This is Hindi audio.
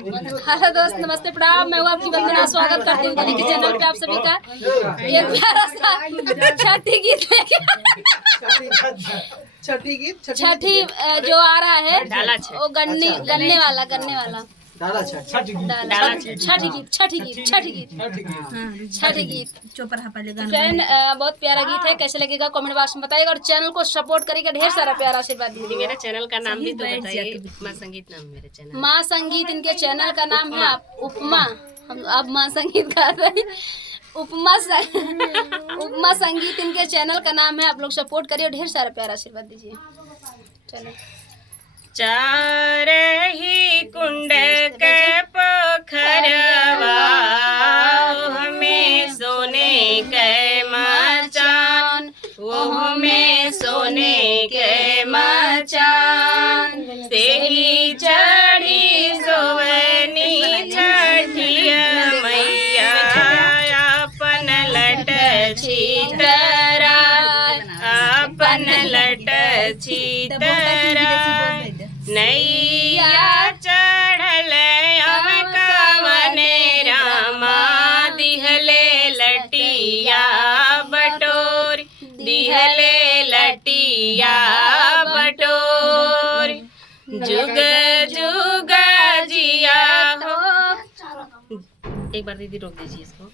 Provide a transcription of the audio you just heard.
हेलो दोस्त, नमस्ते, प्रणाम। मैं हूँ आपकी वंदना। स्वागत करती हूँ दीदी के चैनल पे आप सभी का। एक प्यारा सा छठी गीत छठी जो आ रहा है वो गन्ने वाला छठी गीत फ्रेंड, बहुत प्यारा गीत है। कैसे लगेगा कमेंट बॉक्स में बताइएगा और चैनल को सपोर्ट करिएगा। ढेर सारा प्यारा आशीर्वाद दीजिए। मेरे चैनल का नाम भी तो बताइए। माँ संगीत नाम मेरे चैनल। माँ संगीत इनके चैनल का नाम है। उपमा, हम अब माँ संगीत कर रहे हैं। उपमा संगीत इनके चैनल का नाम है। आप लोग सपोर्ट करिए और ढेर सारा प्यारा आशीर्वाद दीजिए। चलो। चार ही कुंड के पोखरवा हमें सोने के मचान, वो हमें सोने के मचान से ही चढ़ी सोवनी छठिया मैया अपन लट छितरा, अपन लट छितरा नैया चढ़ल अब कवने रामा दिहले लटिया बटोर, दिहले लटिया बटोर जुग जुग जिया हो। एक बार दीदी रोक दीजिए इसको।